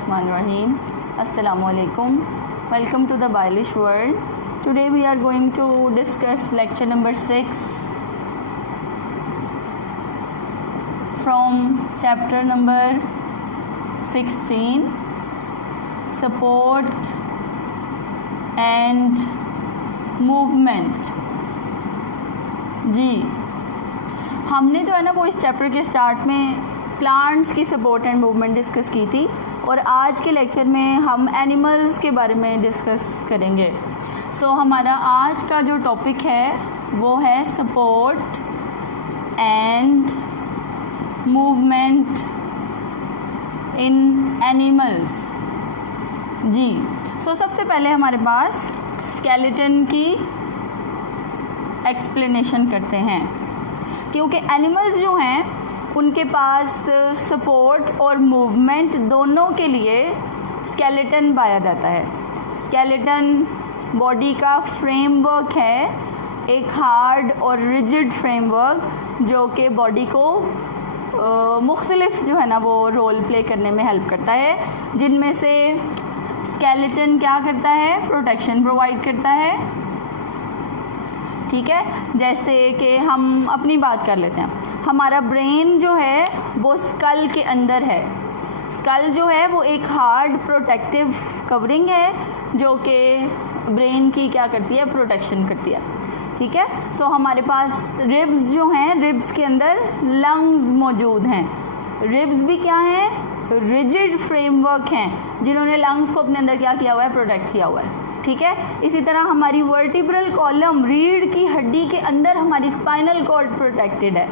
Bismillahirrahmanirrahim. Assalamualaikum. Welcome to the Bailish world. Today we are going to discuss lecture number 6 from chapter number 16, support and movement. जी, हमने जो है ना वो इस chapter के start में प्लांट्स की सपोर्ट एंड मूवमेंट डिस्कस की थी और आज के लेक्चर में हम एनिमल्स के बारे में डिस्कस करेंगे। सो हमारा आज का जो टॉपिक है वो है support and movement in animals. जी, सो सबसे पहले हमारे पास स्केलेटन की एक्सप्लेनेशन करते हैं, क्योंकि एनिमल्स जो हैं उनके पास सपोर्ट और मूवमेंट दोनों के लिए स्केलेटन पाया जाता है। स्केलेटन बॉडी का फ्रेमवर्क है, एक हार्ड और रिजिड फ्रेमवर्क जो कि बॉडी को मुख्तलिफ जो है ना वो रोल प्ले करने में हेल्प करता है, जिनमें से स्केलेटन क्या करता है, प्रोटेक्शन प्रोवाइड करता है। ठीक है, जैसे कि हम अपनी बात कर लेते हैं, हमारा ब्रेन जो है वो स्कल के अंदर है। स्कल जो है वो एक हार्ड प्रोटेक्टिव कवरिंग है जो कि ब्रेन की क्या करती है, प्रोटेक्शन करती है। ठीक है, सो हमारे पास रिब्स जो हैं, रिब्स के अंदर लंग्स मौजूद हैं। रिब्स भी क्या हैं, रिजिड फ्रेमवर्क हैं जिन्होंने लंग्स को अपने अंदर क्या किया हुआ है, प्रोटेक्ट किया हुआ है। ठीक है, इसी तरह हमारी वर्टिब्रल कॉलम, रीढ़ की हड्डी के अंदर हमारी स्पाइनल कॉर्ड प्रोटेक्टेड है।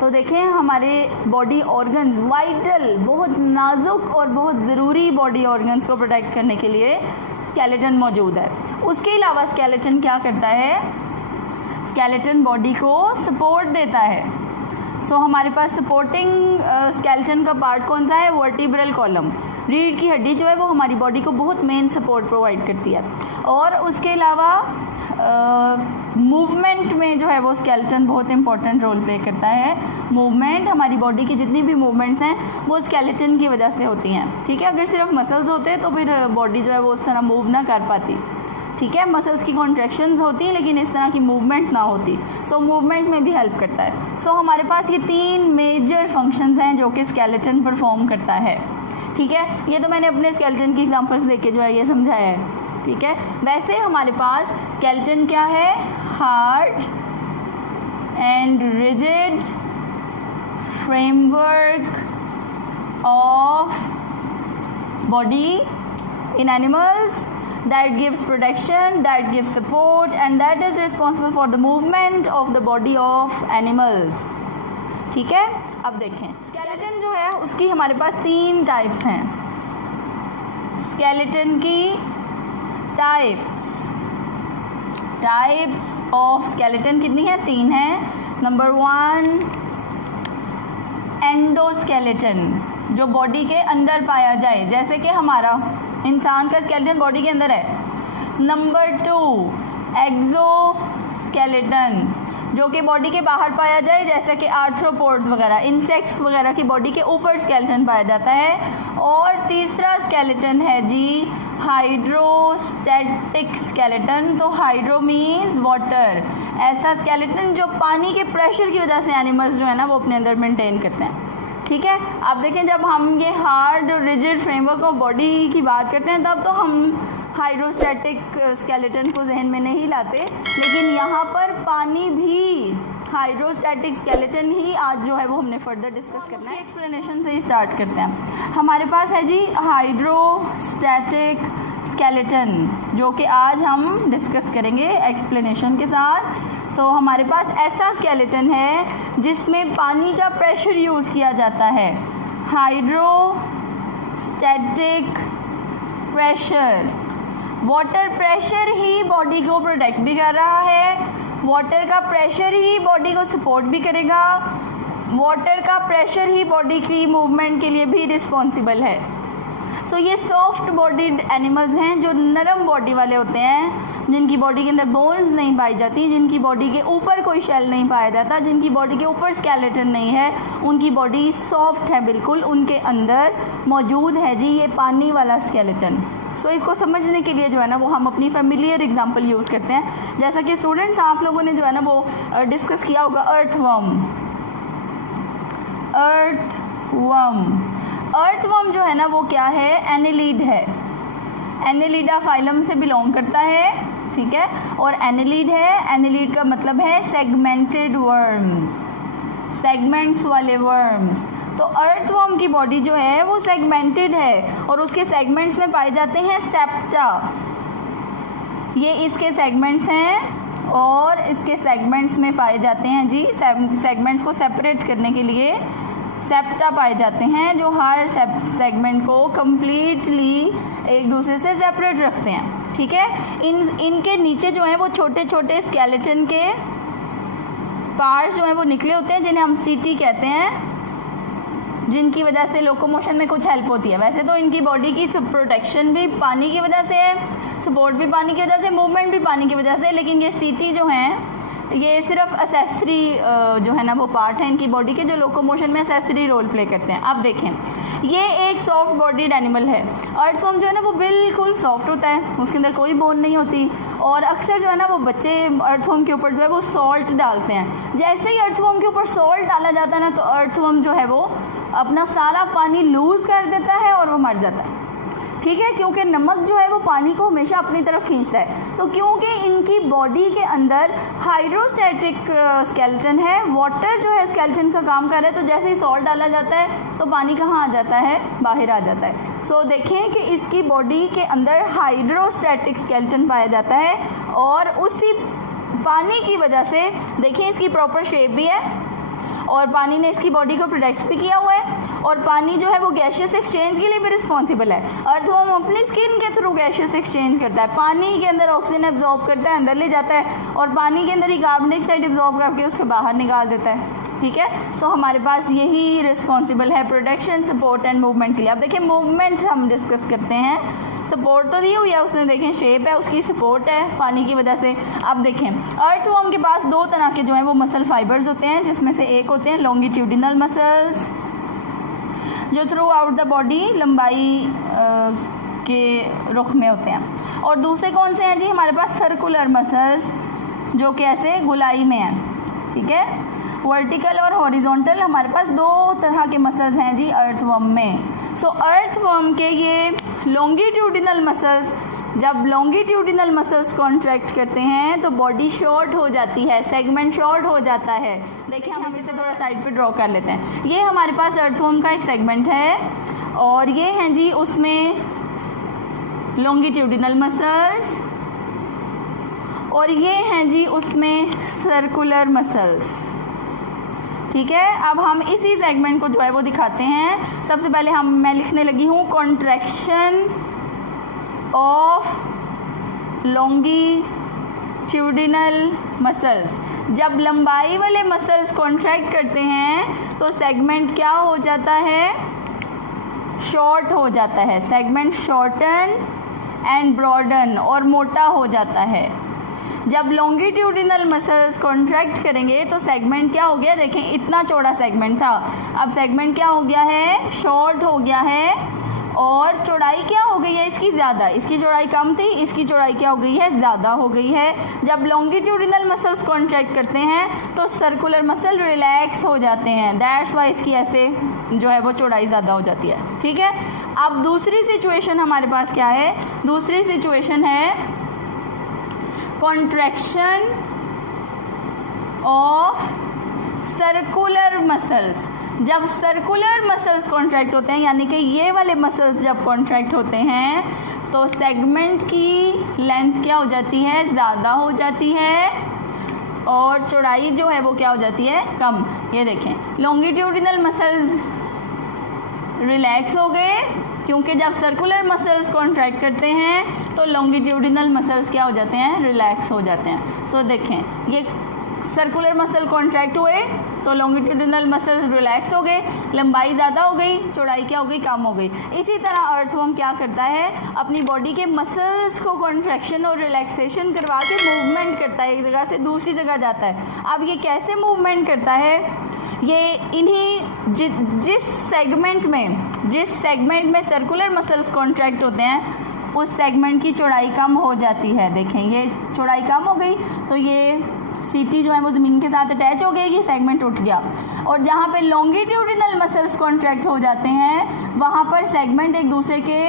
तो देखें हमारे बॉडी ऑर्गन्स, वाइटल, बहुत नाजुक और बहुत ज़रूरी बॉडी ऑर्गन्स को प्रोटेक्ट करने के लिए स्केलेटन मौजूद है। उसके अलावा स्केलेटन क्या करता है, स्केलेटन बॉडी को सपोर्ट देता है। सो हमारे पास सपोर्टिंग स्केलेटन का पार्ट कौन सा है, वर्टिब्रल कॉलम, रीढ़ की हड्डी जो है वो हमारी बॉडी को बहुत मेन सपोर्ट प्रोवाइड करती है। और उसके अलावा मूवमेंट में जो है वो स्केलेटन बहुत इंपॉर्टेंट रोल प्ले करता है। मूवमेंट, हमारी बॉडी की जितनी भी मूवमेंट्स हैं वो स्केलेटन की वजह से होती हैं। ठीक है, अगर सिर्फ मसल्स होते तो फिर बॉडी जो है वो उस तरह मूव ना कर पाती। ठीक है, मसल्स की कॉन्ट्रैक्शंस होती हैं लेकिन इस तरह की मूवमेंट ना होती। सो मूवमेंट में भी हेल्प करता है। सो हमारे पास ये 3 मेजर फंक्शंस हैं जो कि स्केलेटन परफॉर्म करता है। ठीक है, ये तो मैंने अपने स्केलेटन की एग्जांपल्स देके जो है ये समझाया है। ठीक है, वैसे हमारे पास स्केलेटन क्या है, hard and rigid framework of body in animals that gives protection, that gives support and that is responsible for the movement of the body of animals. ठीक है, अब देखें स्केलेटन जो है उसकी हमारे पास 3 टाइप्स हैं। स्केलेटन की टाइप्स ऑफ स्केलेटन कितनी है, 3 हैं। नंबर 1 एंडोस्केलेटन, जो बॉडी के अंदर पाया जाए, जैसे कि हमारा इंसान का स्केलेटन बॉडी के अंदर है। नंबर 2 एक्सोस्केलेटन, जो कि बॉडी के बाहर पाया जाए, जैसे कि आर्थ्रोपोड्स वगैरह, इंसेक्ट्स वगैरह की बॉडी के ऊपर स्केलेटन पाया जाता है। और तीसरा स्केलेटन है जी हाइड्रोस्टैटिक स्केलेटन। तो हाइड्रो मीन्स वाटर, ऐसा स्केलेटन जो पानी के प्रेशर की वजह से एनिमल्स जो है ना वो अपने अंदर मेंटेन करते हैं। ठीक है, आप देखें जब हम ये हार्ड और रिजिड फ्रेमवर्क ऑफ बॉडी की बात करते हैं तब तो हम हाइड्रोस्टैटिक स्केलेटन को जहन में नहीं लाते, लेकिन यहाँ पर पानी भी हाइड्रोस्टैटिक स्केलेटन ही आज जो है वो हमने फर्दर डिस्कस करना है। एक्सप्लेनेशन से ही स्टार्ट करते हैं। हमारे पास है जी हाइड्रोस्टैटिक स्केलेटन, जो कि आज हम डिस्कस करेंगे एक्सप्लेनेशन के साथ। सो हमारे पास ऐसा स्केलेटन है जिसमें पानी का प्रेशर यूज़ किया जाता है। हाइड्रोस्टैटिक प्रेशर, वाटर प्रेशर ही बॉडी को प्रोटेक्ट भी कर रहा है, वाटर का प्रेशर ही बॉडी को सपोर्ट भी करेगा, वाटर का प्रेशर ही बॉडी की मूवमेंट के लिए भी रिस्पॉन्सिबल है। सो ये सॉफ्ट बॉडीड एनिमल्स हैं जो नरम बॉडी वाले होते हैं, जिनकी बॉडी के अंदर बोन्स नहीं पाई जाती, जिनकी बॉडी के ऊपर कोई शेल नहीं पाया जाता, जिनकी बॉडी के ऊपर स्केलेटन नहीं है, उनकी बॉडी सॉफ्ट है बिल्कुल, उनके अंदर मौजूद है जी ये पानी वाला स्केलेटन। सो इसको समझने के लिए जो है ना वो हम अपनी फेमिलियर एग्जांपल यूज़ करते हैं। जैसा कि स्टूडेंट्स आप लोगों ने जो है ना वो डिस्कस किया होगा अर्थवर्म। अर्थवर्म जो है ना वो क्या है, एनेलिड है, एनेलिडा फाइलम से बिलोंग करता है, ठीक है, और एनेलिड है, एनेलिड का मतलब है सेगमेंटेड वर्म्स, सेगमेंट्स वाले वर्म्स। तो अर्थवर्म की बॉडी जो है वो सेगमेंटेड है और उसके सेगमेंट्स में पाए जाते हैं सेप्टा, ये इसके सेगमेंट्स हैं और इसके सेगमेंट्स में पाए जाते हैं जी, सेगमेंट्स को सेपरेट करने के लिए सेप्टा पाए जाते हैं जो हर सेगमेंट को कम्प्लीटली एक दूसरे से सेपरेट रखते हैं, ठीक है। इनके नीचे जो है वो छोटे छोटे स्केलेटन के पार्ट्स जो हैं वो निकले होते हैं जिन्हें हम सीटी कहते हैं, जिनकी वजह से लोकोमोशन में कुछ हेल्प होती है। वैसे तो इनकी बॉडी की प्रोटेक्शन भी पानी की वजह से है, सपोर्ट भी पानी की वजह से, मूवमेंट भी पानी की वजह से, लेकिन ये सीटी जो हैं ये सिर्फ असेसरी जो है ना वो पार्ट है इनकी बॉडी के जो लोकोमोशन में असेसरी रोल प्ले करते हैं। अब देखें ये एक सॉफ्ट बॉडीड एनिमल है। अर्थवर्म जो है ना वो बिल्कुल सॉफ्ट होता है, उसके अंदर कोई बोन नहीं होती और अक्सर जो है ना वो बच्चे अर्थवर्म के ऊपर जो है वो सॉल्ट डालते हैं। जैसे ही अर्थवर्म के ऊपर सॉल्ट डाला जाता है ना तो अर्थवर्म जो है वो अपना सारा पानी लूज़ कर देता है और वो मर जाता है, ठीक है, क्योंकि नमक जो है वो पानी को हमेशा अपनी तरफ खींचता है। तो क्योंकि इनकी बॉडी के अंदर हाइड्रोस्टैटिक स्केलेटन है, वाटर जो है स्केलेटन का काम कर रहा है, तो जैसे ही सॉल्ट डाला जाता है तो पानी कहाँ आ जाता है, बाहर आ जाता है। सो देखें कि इसकी बॉडी के अंदर हाइड्रोस्टैटिक स्केलेटन पाया जाता है और उसी पानी की वजह से देखें इसकी प्रॉपर शेप भी है और पानी ने इसकी बॉडी को प्रोटेक्ट भी किया हुआ है और पानी जो है वो गैशियस एक्सचेंज के लिए भी रिस्पॉन्सिबल है। अर्थवर्म अपनी स्किन के थ्रू गैशियस एक्सचेंज करता है, पानी के अंदर ऑक्सीजन एब्जॉर्ब करता है, अंदर ले जाता है और पानी के अंदर ही कार्बन डाइऑक्साइड एब्जॉर्ब करके उसको बाहर निकाल देता है, ठीक है। सो हमारे पास यही रिस्पॉन्सिबल है प्रोटेक्शन, सपोर्ट एंड मूवमेंट के लिए। अब देखिए मूवमेंट हम डिस्कस करते हैं, सपोर्ट तो दी हुई है उसने, देखें शेप है उसकी, सपोर्ट है पानी की वजह से। अब देखें अर्थवर्म के पास दो तरह के जो हैं वो मसल फाइबर्स होते हैं, जिसमें से एक होते हैं लॉन्गिट्यूडिनल मसल्स जो थ्रू आउट द बॉडी लंबाई के रुख में होते हैं, और दूसरे कौन से हैं जी, हमारे पास सर्कुलर मसल्स जो कि ऐसे गोलाई में हैं, ठीक है। वर्टिकल और हॉरिजॉन्टल हमारे पास दो तरह के मसल्स हैं जी अर्थवर्म में। सो अर्थवर्म के ये लॉन्गिट्यूडिनल मसल्स, जब लॉन्गिट्यूडिनल मसल्स कॉन्ट्रैक्ट करते हैं तो बॉडी शॉर्ट हो जाती है, सेगमेंट शॉर्ट हो जाता है। देखिए हम इसे थोड़ा साइड पे ड्रॉ कर लेते हैं। ये हमारे पास अर्थवर्म का एक सेगमेंट है और ये हैं जी उसमें लॉन्गिट्यूडिनल मसल्स और ये हैं जी उसमें सर्कुलर मसल्स, ठीक है। अब हम इसी सेगमेंट को जो है वो दिखाते हैं। सबसे पहले मैं लिखने लगी हूँ कॉन्ट्रैक्शन ऑफ लॉन्गिट्यूडिनल मसल्स। जब लंबाई वाले मसल्स कॉन्ट्रैक्ट करते हैं तो सेगमेंट क्या हो जाता है, शॉर्ट हो जाता है, सेगमेंट शॉर्टन एंड ब्रॉडन और मोटा हो जाता है। जब लॉन्गिट्यूडिनल मसल्स कॉन्ट्रैक्ट करेंगे तो सेगमेंट क्या हो गया, देखें इतना चौड़ा सेगमेंट था, अब सेगमेंट क्या हो गया है, शॉर्ट हो गया है और चौड़ाई क्या हो गई है इसकी ज़्यादा, इसकी चौड़ाई कम थी, इसकी चौड़ाई क्या हो गई है, ज़्यादा हो गई है। जब लॉन्गिट्यूडिनल मसल्स कॉन्ट्रैक्ट करते हैं तो सर्कुलर मसल रिलैक्स हो जाते हैं, दैट्स वाई इसकी ऐसे जो है वो चौड़ाई ज़्यादा हो जाती है, ठीक है। अब दूसरी सिचुएशन हमारे पास क्या है, दूसरी सिचुएशन है कॉन्ट्रैक्शन ऑफ सर्कुलर मसल्स। जब सर्कुलर मसल्स कॉन्ट्रैक्ट होते हैं यानी कि ये वाले मसल्स जब कॉन्ट्रैक्ट होते हैं तो सेगमेंट की लेंथ क्या हो जाती है, ज़्यादा हो जाती है और चौड़ाई जो है वो क्या हो जाती है, कम। ये देखें लॉन्गिट्यूडिनल मसल्स रिलैक्स हो गए क्योंकि जब सर्कुलर मसल्स कॉन्ट्रैक्ट करते हैं तो लॉन्गिट्यूडिनल मसल्स क्या हो जाते हैं, रिलैक्स हो जाते हैं। सो देखें ये सर्कुलर मसल कॉन्ट्रैक्ट हुए तो लॉन्गिट्यूडिनल मसल्स रिलैक्स हो गए, लंबाई ज़्यादा हो गई, चौड़ाई क्या हो गई, कम हो गई। इसी तरह अर्थवर्म क्या करता है, अपनी बॉडी के मसल्स को कॉन्ट्रैक्शन और रिलैक्सेशन करवा के मूवमेंट करता है, एक जगह से दूसरी जगह जाता है। अब ये कैसे मूवमेंट करता है, ये इन्हीं जिस सेगमेंट में सर्कुलर मसल्स कॉन्ट्रैक्ट होते हैं उस सेगमेंट की चौड़ाई कम हो जाती है। देखें ये चौड़ाई कम हो गई तो ये सीटी जो है वो ज़मीन के साथ अटैच हो गई, ये सेगमेंट उठ गया। और जहाँ पे लॉन्गिट्यूडिनल मसल्स कॉन्ट्रैक्ट हो जाते हैं वहाँ पर सेगमेंट एक दूसरे के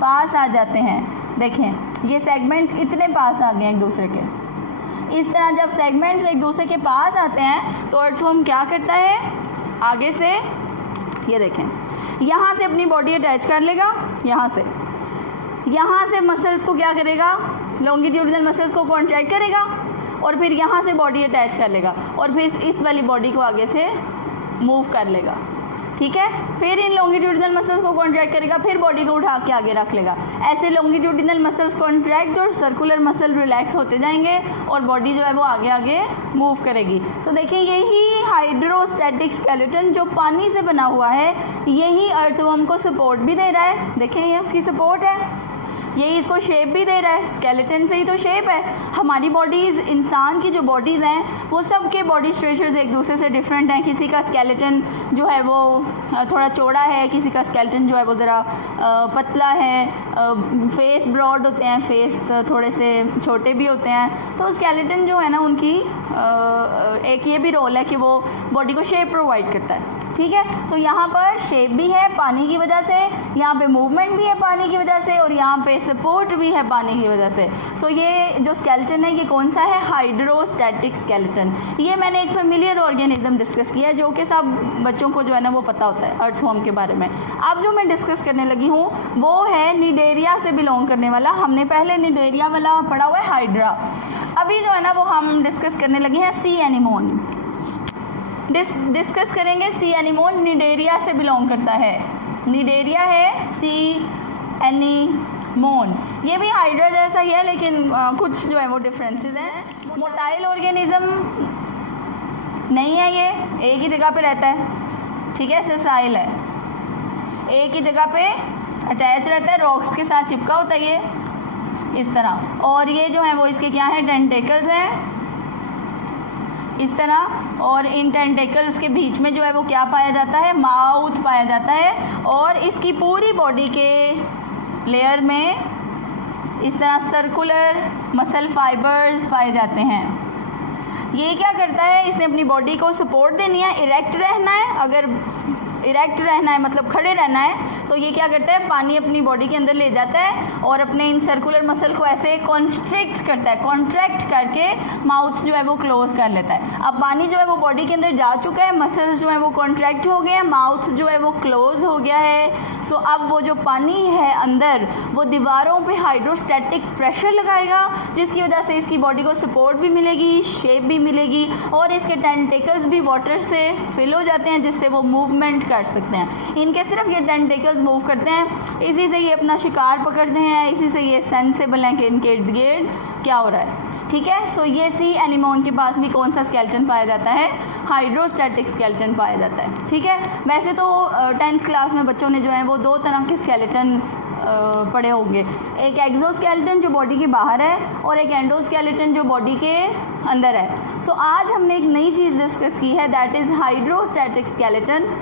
पास आ जाते हैं। देखें ये सेगमेंट इतने पास आ गए एक दूसरे के। इस तरह जब सेगमेंट्स एक दूसरे के पास आते हैं तो अर्थवर्म क्या करता है, आगे से ये देखें यहाँ से अपनी बॉडी अटैच कर लेगा, यहाँ से मसल्स को क्या करेगा, लॉन्गिट्यूडिनल मसल्स को कॉन्ट्रैक्ट करेगा और फिर यहाँ से बॉडी अटैच कर लेगा और फिर इस वाली बॉडी को आगे से मूव कर लेगा। ठीक है, फिर इन लॉन्गिट्यूडिनल मसल्स को कॉन्ट्रैक्ट करेगा, फिर बॉडी को उठा के आगे रख लेगा। ऐसे लॉन्गिट्यूडिनल मसल्स कॉन्ट्रैक्ट और सर्कुलर मसल रिलैक्स होते जाएंगे और बॉडी जो है वो आगे आगे मूव करेगी। सो देखिए यही हाइड्रोस्टैटिक स्केलेटन जो पानी से बना हुआ है यही अर्थवर्म को सपोर्ट भी दे रहा है। देखें ये उसकी सपोर्ट है, यही इसको शेप भी दे रहा है, स्केलेटन से ही तो शेप है। हमारी बॉडीज़, इंसान की जो बॉडीज़ हैं वो सब के बॉडी स्ट्रक्चर्स एक दूसरे से डिफरेंट हैं। किसी का स्केलेटन जो है वो थोड़ा चौड़ा है, किसी का स्केलेटन जो है वो ज़रा पतला है, फेस ब्रॉड होते हैं, फेस थोड़े से छोटे भी होते हैं। तो स्केलेटन जो है ना उनकी एक ये भी रोल है कि वो बॉडी को शेप प्रोवाइड करता है। ठीक है, सो यहाँ पर शेप भी है पानी की वजह से, यहाँ पे मूवमेंट भी है पानी की वजह से और यहाँ पे सपोर्ट भी है पानी की वजह से। सो ये जो स्केलेटन है ये कौन सा है, हाइड्रोस्टैटिक स्केलेटन। ये मैंने एक फेमिलियर ऑर्गेनिज्म डिस्कस किया है जो कि सब बच्चों को जो है ना वो पता होता है अर्थवर्म के बारे में। अब जो मैं डिस्कस करने लगी हूँ वो है निडेरिया से बिलोंग करने वाला। हमने पहले निडेरिया वाला पढ़ा हुआ है हाइड्रा, अभी जो है ना वो हम डिस्कस करने लगे हैं सी एनीमोन। डिस्कस करेंगे सी एनीमोन, निडेरिया से बिलोंग करता है, निडेरिया है सी एनीमोन। ये भी हाइड्रा जैसा ही है लेकिन कुछ जो है वो डिफरेंसेस हैं। मोटाइल ऑर्गेनिज्म नहीं है, ये एक ही जगह पे रहता है। ठीक है, सेसाइल है, एक ही जगह पे अटैच रहता है, रॉक्स के साथ चिपका होता है ये इस तरह। और ये जो है वो इसके क्या है, टेंटेकल्स हैं इस तरह। और इन टेंटेकल्स के बीच में जो है वो क्या पाया जाता है, माउथ पाया जाता है। और इसकी पूरी बॉडी के लेयर में इस तरह सर्कुलर मसल फाइबर्स पाए जाते हैं। ये क्या करता है, इसने अपनी बॉडी को सपोर्ट देनी है, इरेक्ट रहना है। अगर इरेक्ट रहना है मतलब खड़े रहना है तो ये क्या करता है, पानी अपनी बॉडी के अंदर ले जाता है और अपने इन सर्कुलर मसल को ऐसे कॉन्स्ट्रिक्ट करता है, कॉन्ट्रैक्ट करके माउथ जो है वो क्लोज कर लेता है। अब पानी जो है वो बॉडी के अंदर जा चुका है, मसल्स जो है वो कॉन्ट्रैक्ट हो गए हैं, माउथ जो है वो क्लोज हो गया है। सो अब वो जो पानी है अंदर वो दीवारों पे हाइड्रोस्टैटिक प्रेशर लगाएगा जिसकी वजह से इसकी बॉडी को सपोर्ट भी मिलेगी, शेप भी मिलेगी और इसके टेंटेकल्स भी वाटर से फिल हो जाते हैं जिससे वो मूवमेंट कर सकते हैं। इनके सिर्फ ये टेंटेकल्स मूव करते हैं, इसी से ये अपना शिकार पकड़ते हैं, इसी से ये सेंसिबल हैं कि इनके इर्द गिर्द क्या हो रहा है। ठीक है, सो ये सी एनीमोन के पास भी कौन सा स्केलेटन पाया जाता है, हाइड्रोस्टैटिक स्केलेटन पाया जाता है। ठीक है, वैसे तो 10th क्लास में बच्चों ने जो है वो 2 तरह के स्केलेटन पढ़े होंगे, एक एक्सोस्केलेटन जो बॉडी के बाहर है और एक एंडोस्केलेटन जो बॉडी के अंदर है। सो आज हमने एक नई चीज़ डिस्कस की है, that is hydrostatic skeleton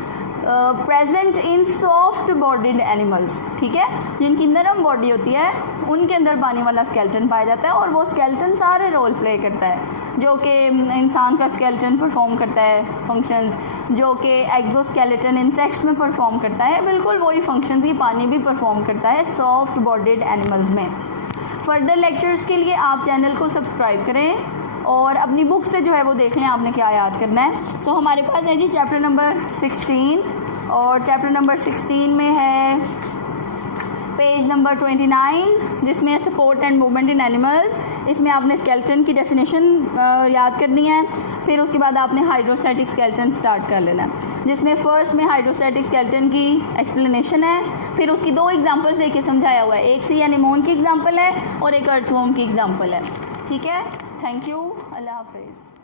present in soft bodied animals. ठीक है, जिनकी नरम बॉडी होती है उनके अंदर पानी वाला स्केलेटन पाया जाता है और वो स्केलेटन सारे रोल प्ले करता है जो कि इंसान का स्केलेटन परफॉर्म करता है फंक्शंस, जो कि एक्सोस्केलेटन इंसेक्ट्स में परफॉर्म करता है, बिल्कुल वही फंक्शंस ही पानी भी परफॉर्म करता है सॉफ्ट बॉडीड एनिमल्स में। फर्दर लेक्चर्स के लिए आप चैनल को सब्सक्राइब करें और अपनी बुक से जो है वो देख लें आपने क्या याद करना है। सो हमारे पास है जी चैप्टर नंबर 16 और चैप्टर नंबर 16 में है पेज नंबर 29 जिसमें support and movement in animals. इसमें आपने स्केलेटन की डेफिनेशन याद करनी है, फिर उसके बाद आपने हाइड्रोस्टैटिक स्केलेटन स्टार्ट कर लेना है जिसमें फर्स्ट में हाइड्रोस्टैटिक स्केलेटन की एक्सप्लेनेशन है, फिर उसकी 2 एग्जाम्पल से एक समझाया हुआ है, एक सी एनीमोन की एग्जाम्पल है और एक अर्थवर्म की एग्जाम्पल है। ठीक है, थैंक यू, अल्लाह हाफिज़।